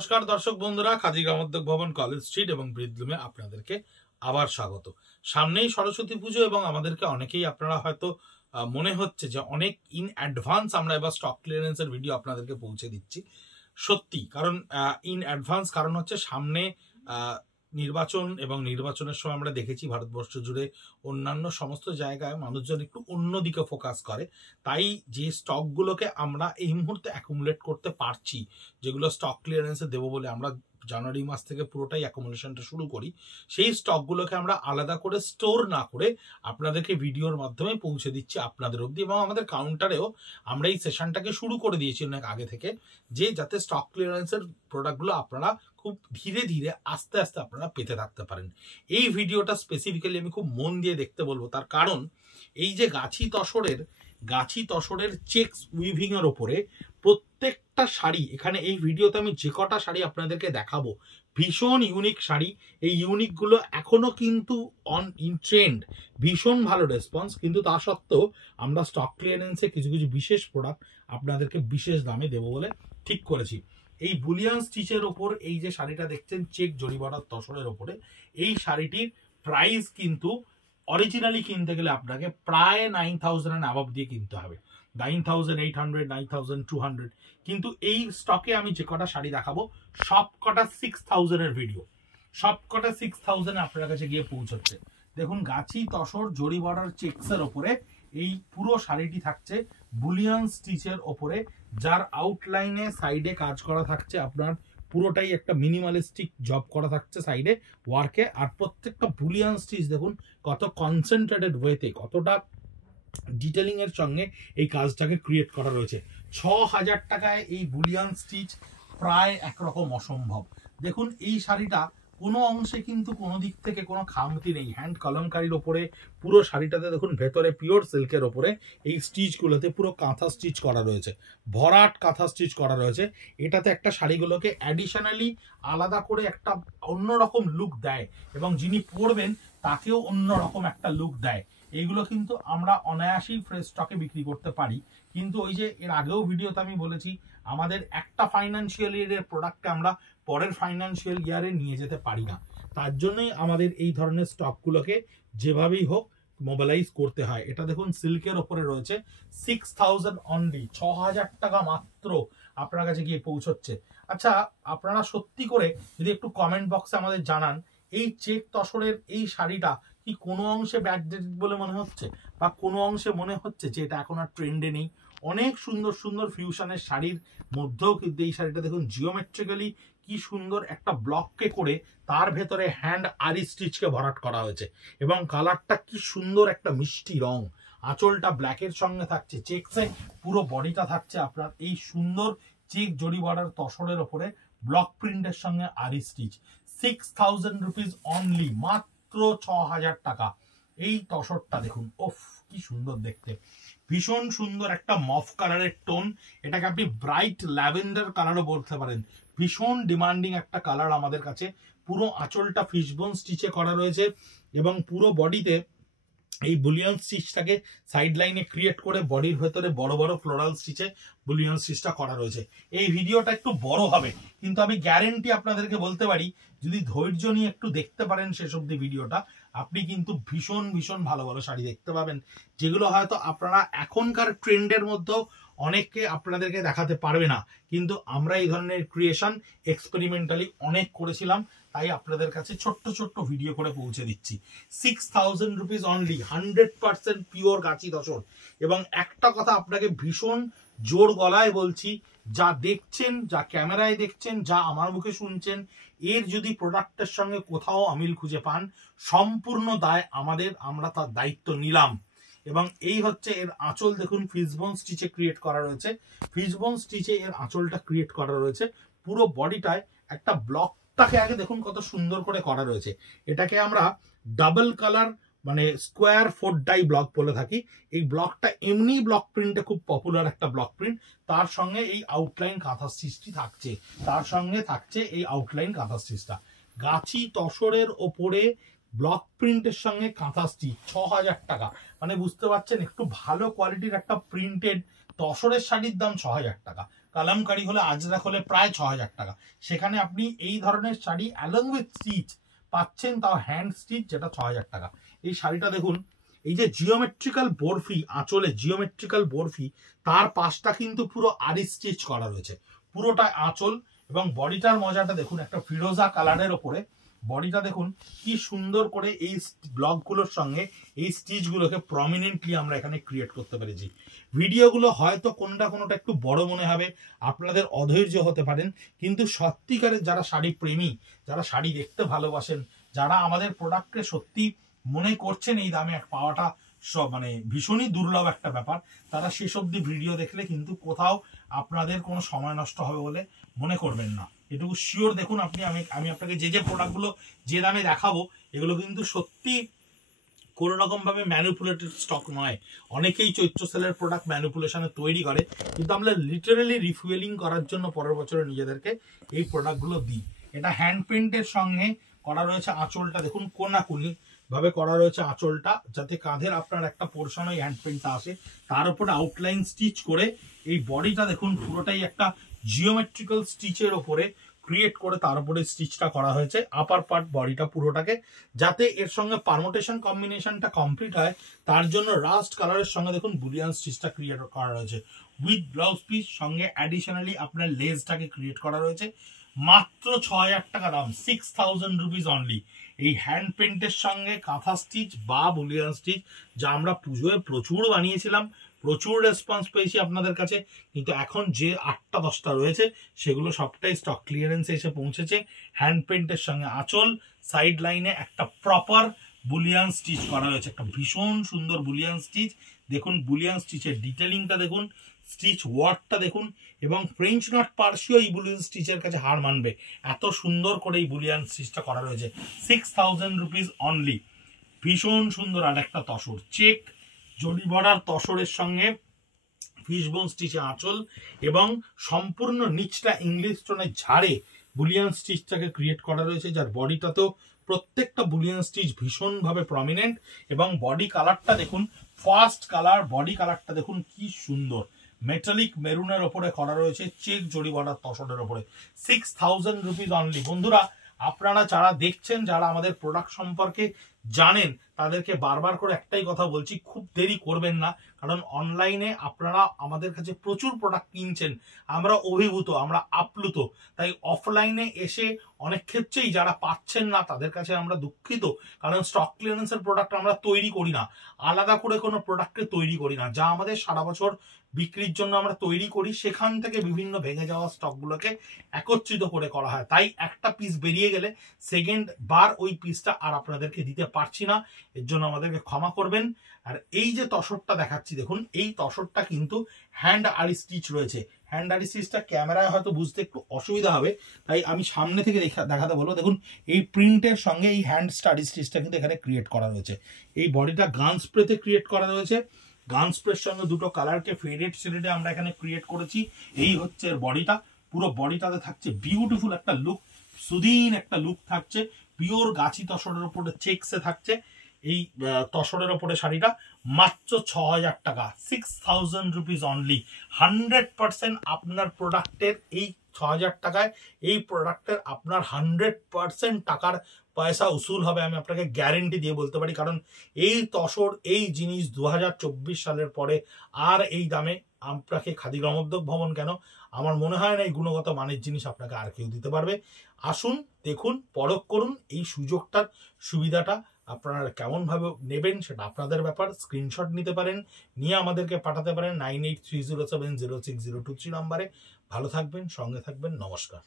নমস্কার দর্শক বন্ধুরা, খাদি গ্রামোদ্যোগ ভবন, কলেজ স্ট্রিট এবং ব্রিদলুমে আপনাদেরকে আবার স্বাগত। সামনেই সরস্বতী পুজো এবং আমাদেরকে অনেকেই আপনারা হয়তো মনে হচ্ছে যে অনেক ইন অ্যাডভান্স আমরা এবার স্টক ক্লিয়ারেন্সের ভিডিও আপনাদেরকে পৌঁছে দিচ্ছি। সত্যি, কারণ ইন অ্যাডভান্স কারণ হচ্ছে সামনে নির্বাচন এবং নির্বাচনের সময় আমরা দেখেছি ভারতবর্ষ জুড়ে অন্যান্য সমস্ত জায়গায় মানুষজন একটু অন্যদিকে ফোকাস করে। তাই যে স্টকগুলোকে আমরা এই মুহূর্তে অ্যাকুমুলেট করতে পারছি, যেগুলো স্টক ক্লিয়ারেন্সে দেবো বলে আমরা জানুয়ারি মাস থেকে পুরোটাই অ্যাকুমুলেশনটা শুরু করি, সেই স্টকগুলোকে আমরা আলাদা করে স্টোর না করে আপনাদেরকে ভিডিওর মাধ্যমে পৌঁছে দিচ্ছি আপনাদের অবধি। এবং আমাদের কাউন্টারেও আমরা এই সেশনটাকে শুরু করে দিয়েছি অনেক আগে থেকে, যে যাতে স্টক ক্লিয়ারেন্সের প্রোডাক্টগুলো আপনারা খুব ধীরে ধীরে আস্তে আস্তে আপনারা পেতে থাকতে পারেন। এই ভিডিওটা স্পেসিফিক্যালি আমি খুব মন দিয়ে দেখতে বলবো, তার কারণ এই যে গাছি তসরের চেকস উইভিং এর ওপরে প্রত্যেকটা শাড়ি, এখানে এই ভিডিওতে আমি যে কটা শাড়ি আপনাদেরকে দেখাবো ভীষণ ইউনিক শাড়ি। এই ইউনিকগুলো এখনো কিন্তু ইন ট্রেন্ড, ভীষণ ভালো রেসপন্স। কিন্তু তা সত্ত্বেও আমরা স্টক ক্লিয়ারেন্সে কিছু কিছু বিশেষ প্রোডাক্ট আপনাদেরকে বিশেষ দামে দেবো বলে ঠিক করেছি। এই বুলিয়ান স্টিচের ওপর এই যে শাড়িটা দেখছেন চেক জরিমানার তসরের ওপরে, এই শাড়িটির প্রাইস কিন্তু অরিজিনালি কিনতে গেলে আপনাকে প্রায় 9,000 অ্যাবভ দিয়ে কিনতে হবে, 9,800, 9,200। কিন্তু এই স্টকে আমি যে কটা শাড়ি দেখাবো সব কটা 6,000 এর ভিডিও, সব কটা 6,000 আপনার কাছে গিয়ে পৌঁছচ্ছে। দেখুন, গাছি তসর জরি বর্ডার চেকসের ওপরে এই পুরো শাড়িটি থাকছে বুলিয়ান স্টিচের ওপরে, যার আউটলাইনে সাইডে কাজ করা থাকছে আপনার পুরোটাই একটা মিনিমালিস্টিক জব করা থাকছে সাইডে ওয়ার্কে। আর প্রত্যেকটা বুলিয়ান স্টিচ দেখুন কত কনসেন্ট্রেটেড ওয়েতে, কতটা ডিটেলিং এর সঙ্গে এই কাজটাকে ক্রিয়েট করা রয়েছে। 6,000 টাকায় এই বুলিয়ান স্টিচ প্রায় একরকম অসম্ভব। দেখুন, এই শাড়িটা কোনো অংশে কিন্তু কোনো দিক থেকে কোনো খামতি নেই, হ্যান্ড কলমকারির ওপরে পুরো শাড়িটাতে দেখুন ভেতরে পিওর সিল্কের ওপরে এই স্টিচগুলোতে পুরো কাঁথা স্টিচ করা রয়েছে, ভরাট কাঁথা স্টিচ করা রয়েছে। এটাতে একটা শাড়িগুলোকে অ্যাডিশনালি আলাদা করে একটা অন্যরকম লুক দেয় এবং যিনি পরবেন তাকেও অন্যরকম একটা লুক দেয়। এইগুলো কিন্তু আমরা অনায়াসেই ফ্রেশ স্টকে বিক্রি করতে পারি, কিন্তু ওই যে এর আগেও ভিডিওতে আমি বলেছি আমাদের একটা ফাইন্যান্সিয়াল ইয়ারের প্রোডাক্টকে আমরা পরের ফাইন্যান্সিয়াল ইয়ারে নিয়ে যেতে পারি না। তার জন্যই আমাদের এই ধরনের স্টকগুলোকে যেভাবেই হোক মোবিলাইজ করতে হয়। এটা দেখুন সিল্কের ওপরে রয়েছে, 6,000 অনলি, 6,000 টাকা মাত্র আপনার কাছে গিয়ে পৌঁছচ্ছে। আচ্ছা, আপনারা সত্যি করে যদি একটু কমেন্ট বক্সে আমাদের জানান, এই চেক তসরের এই শাড়িটা কি কোনো অংশে ব্যাকডেটেড বলে মনে হচ্ছে, বা কোনো অংশে মনে হচ্ছে যে এটা এখন আর ট্রেন্ডে নেই? অনেক সুন্দর সুন্দর ফিউশনের শাড়ির মধ্যেও কিন্তু এই শাড়িটা দেখুন জিওমেট্রিক্যালি কি সুন্দর একটা ব্লককে করে তার ভেতরে হ্যান্ড আরি স্টিচকে ভরাট করা হয়েছে এবং কালারটা কি সুন্দর একটা মিষ্টি রং। আঁচলটা ব্ল্যাকের সঙ্গে থাকছে, চেকসে পুরো বডিটা থাকছে আপনার এই সুন্দর চেক জরি বর্ডার তসরের ওপরে ব্লক প্রিন্টের সঙ্গে আরি স্টিচ। 6,000 রুপিস অনলি, মাত্র 6,000 টাকা। এই তসরটা দেখুন, ওফ কি সুন্দর দেখতে, ভীষণ সুন্দর একটা মফ কালারের টোন। এটাকে আপনি ব্রাইট ল্যাভেন্ডার কালারও বলতে পারেন, ভীষণ ডিমান্ডিং একটা কালার আমাদের কাছে। পুরো আঁচলটা ফিশবোন স্টিচে করা রয়েছে এবং পুরো বডিতে এই বুলিয়ান স্টিচটাকে সাইড লাইনে ক্রিয়েট করে বডির ভেতরে বড় বড় ফ্লোরাল স্টিচে বুলিয়ান স্টিচটা করা রয়েছে। এই ভিডিওটা একটু বড় হবে, কিন্তু আমি গ্যারেন্টি আপনাদেরকে বলতে পারি যদি ধৈর্য নিয়ে একটু দেখতে পারেন শেষ অব্দি ভিডিওটা, আপনি কিন্তু ভীষণ ভীষণ ভালো ভালো শাড়ি দেখতে পাবেন, যেগুলো হয়তো আপনারা এখনকার ট্রেন্ডের মধ্যেও অনেককে আপনাদেরকে দেখাতে পারবে না। কিন্তু আমরা এই ধরনের ক্রিয়েশন এক্সপেরিমেন্টালি অনেক করেছিলাম, তাই আপনাদের কাছে ছোট্ট ছোট্ট ভিডিও করে পৌঁছে দিচ্ছি। 6,000 রুপিস অনলি, 100% পিওর গাছি তসর। এবং একটা কথা আপনাকে ভীষণ জোর গলায় বলছি, যা দেখছেন, যা ক্যামেরায় দেখছেন, যা আমার মুখে শুনছেন, এর যদি প্রোডাক্টের সঙ্গে কোথাও অমিল খুঁজে পান, সম্পূর্ণ দায় আমাদের, আমরা তার দায়িত্ব নিলাম। এবং এই হচ্ছে এর আঁচল, দেখুন ফিশবোন স্টিচে ক্রিয়েট করা রয়েছে, ফিশবোন স্টিচে এর আঁচলটা ক্রিয়েট করা রয়েছে। পুরো বডিটায় একটা ব্লকটাকে আগে দেখুন কত সুন্দর করে করা রয়েছে। এটাকে আমরা ডাবল কালার মানে স্কোয়ার 4 ডাই ব্লক বলে থাকি। এই ব্লকটা এমনি ব্লক প্রিন্টে খুব পপুলার একটা ব্লক প্রিন্ট, তার সঙ্গে এই আউটলাইন কাঁথা স্টিচটি থাকছে, তার সঙ্গে থাকছে এই আউটলাইন কাঁথা স্টিচটা। গাছি তসরের ওপরে ব্লক প্রিন্টের সঙ্গে কাঁথা স্টিচ, 6,000 টাকা। মানে বুঝতে পারছেন, একটু ভালো কোয়ালিটির একটা প্রিন্টেড তসরের শাড়ির দাম 6,000 টাকা। কালামকারী হলে, আজরাক হলে প্রায় 6000 টাকা। সেখানে আপনি এই ধরনের শাড়ি অ্যালং উইথ স্টিচ পাচ্ছেন, তাও হ্যান্ড স্টিচ, যেটা 6000 টাকা। এই শাড়িটা দেখুন, এই যে জিওমেট্রিক্যাল বরফি, আঁচলে জিওমেট্রিক্যাল বরফি, তার পাশটা কিন্তু পুরো আরি স্টিচ করা রয়েছে, পুরোটা আঁচল। এবং বডিটার মজাটা দেখুন, একটা ফিরোজা কালারের ওপরে বডিটা দেখুন কি সুন্দর করে এই ব্লকগুলোর সঙ্গে এই স্টিচগুলোকে প্রমিনেন্টলি আমরা এখানে ক্রিয়েট করতে পেরেছি। ভিডিওগুলো হয়তো কোনোটা একটু বড় মনে হবে, আপনাদের অধৈর্য হতে পারেন, কিন্তু সত্যিকারের যারা শাড়ি প্রেমী, যারা শাড়ি দেখতে ভালোবাসেন, যারা আমাদের প্রোডাক্টকে সত্যি মনে করছেন এই দামে পাওয়াটা মানে ভীষণই দুর্লভ একটা ব্যাপার, তারা শেষ অবধি ভিডিও দেখলে কিন্তু কোথাও আপনাদের কোনো সময় নষ্ট হবে বলে মনে করবেন না, এটুকু শিওর। দেখুন আপনি, আমি আপনাকে যে প্রোডাক্টগুলো যে দামে দেখাবো, এগুলো কিন্তু সত্যি কোনো রকম ভাবে ম্যানিপুলেটেড স্টক নয়। অনেকেই চৈত্র সেলের প্রোডাক্ট ম্যানিপুলেশনে তৈরি করে, কিন্তু আমরা লিটারালি রিফুয়েলিং করার জন্য পরের বছরে নিজেদেরকে এই প্রোডাক্টগুলো দিই। এটা হ্যান্ড পেন্টের সঙ্গে করা রয়েছে, আঁচলটা দেখুন কোনাকুনি ভাবে করা রয়েছে আঁচলটা, যাতে কাঁধের আপনার একটা পোর্শন ওই হ্যান্ড পেন্টটা আসে, তার উপরে আউটলাইন স্টিচ করে এই বডিটা দেখুন পুরোটাই একটা জিওমেট্রিক্যাল স্টিচের ওপরে ক্রিয়েট করে তার উপরে স্টিচটা করা হয়েছে আপার পার্ট বডিটা পুরোটাকে, যাতে এর সঙ্গে পারমোটেশন কম্বিনেশনটা কমপ্লিট হয়। তার জন্য রাস্ট কালারের সঙ্গে দেখুন বুলিয়ান স্টিচটা ক্রিয়েট করা রয়েছে উইথ ব্লাউজ পিস, সঙ্গে অ্যাডিশনালি আপনার লেসটাকে ক্রিয়েট করা রয়েছে। মাত্র 6000 টাকা দাম, 6000 রুপিস অনলি। এই হ্যান্ড পেন্টের সঙ্গে কাঁথা স্টিচ বা বুলিয়ান স্টিচ, যা আমরা পুজোয় প্রচুর বানিয়েছিলাম, প্রচুর রেসপন্স পেয়েছি আপনাদের কাছে, কিন্তু এখন যে 8টা 10টা রয়েছে সেগুলো সবটাই স্টক ক্লিয়ারেন্সে এসে পৌঁছেছে। হ্যান্ড পেন্টের সঙ্গে আঁচল, সাইড লাইনে একটা প্রপার বুলিয়ান স্টিচ করা হয়েছে, একটা ভীষণ সুন্দর বুলিয়ান স্টিচ। দেখুন বুলিয়ান স্টিচের ডিটেলিংটা দেখুন, স্টিচ ওয়ার্কটা দেখুন, এবং ফ্রেঞ্চ নট পার্সিও এই বুলিয়ান স্টিচের কাছে হার মানবে, এত সুন্দর করে এই বুলিয়ান স্টিচটা করা রয়েছে। 6000 রুপিস অনলি। ভীষণ সুন্দর আর একটা তসর, চেক জরি বর্ডার তসরের সঙ্গে ফিশবোন স্টিচে আঁচল, এবং সম্পূর্ণ নিচটা ইংলিশ স্টোনের ঝাড়ে বুলিয়ান স্টিচটাকে ক্রিয়েট করা রয়েছে, যার বডিটাতেও প্রত্যেকটা বুলিয়ান স্টিচ ভীষণভাবে প্রমিনেন্ট। এবং বডি কালারটা দেখুন, ফার্স্ট কালার বডি কালারটা দেখুন কি সুন্দর, মেটালিক মেরুনের ওপরে করা রয়েছে, চেক জরি বর্ডার তসরের ওপরে। 6000 রুপিস অনলি। বন্ধুরা, আপনারা যারা দেখছেন, যারা আমাদের প্রোডাক্ট সম্পর্কে জানেন, তাদেরকে বারবার করে একটাই কথা বলছি, খুব দেরি করবেন না, কারণ অনলাইনে আপনারা আমাদের কাছে প্রচুর প্রোডাক্ট কিনছেন, আমরা অভিভূত, আমরা আপ্লুত। তাই অফলাইনে এসে অনেক ক্ষেত্রেই যারা পাচ্ছেন না তাদের কাছে আমরা দুঃখিত, কারণ স্টক ক্লিয়ারেন্সের প্রোডাক্ট আমরা তৈরি করি না, আলাদা করে কোনো প্রোডাক্টকে তৈরি করি না, যা আমাদের সারা বছর বিক্রির জন্য আমরা তৈরি করি, সেখান থেকে বিভিন্ন ভেঙে যাওয়া স্টকগুলোকে একত্রিত করে করা হয়। তাই একটা পিস বেরিয়ে গেলে সেকেন্ড বার ওই পিসটা আর আপনাদেরকে দিতে পারছি না, এর জন্য আমাদেরকে ক্ষমা করবেন। আর এই যে তসরটা দেখাচ্ছি দেখুন, এই তসরটা কিন্তু হ্যান্ড আরি স্টিচ রয়েছে। হ্যান্ড আরি স্টিচটা ক্যামেরায় হয়তো বুঝতে একটু অসুবিধা হবে, তাই আমি সামনে থেকে দেখাতে বলবো। দেখুন এই প্রিন্টের সঙ্গে এই হ্যান্ড আরি স্টিচটা কিন্তু এখানে ক্রিয়েট করা রয়েছে। এই বডিটা গান স্প্রেতে ক্রিয়েট করা রয়েছে, গান স্প্রের সঙ্গে দুটো কালারকে ফেডেড শেডে আমরা এখানে ক্রিয়েট করেছি। এই হচ্ছে বডিটা, পুরো বডিটাতে থাকছে বিউটিফুল একটা লুক, সুদিন একটা লুক থাকছে, পিওর গাছি তসরের উপরে চেকসে থাকছে এই তসরের ওপরে শাড়িটা। মাত্র 6000 টাকা, 6000 রুপিস অনলি। 100% আপনার প্রোডাক্টের এই 6000 টাকায় এই প্রোডাক্টের আপনার 100% টাকার পয়সা উসুল হবে, আমি আপনাকে গ্যারেন্টি দিয়ে বলতে পারি। কারণ এই তসর, এই জিনিস 2024 সালের পরে আর এই দামে আপনাকে খাদি গ্রামোদ্যোগ ভবন কেন, আমার মনে হয় না এই গুণগত মানের জিনিস আপনাকে আর কেউ দিতে পারবে। আসুন, দেখুন, পরখ করুন, এই সুযোগটার সুবিধাটা আপনারা কেমন ভাবে নেবেন সেটা আপনাদের ব্যাপার। স্ক্রিনশট নিতে পারেন, নিয়ে আমাদেরকে পাঠাতে পারেন 9830706023 নম্বরে। ভালো থাকবেন, সঙ্গে থাকবেন, নমস্কার।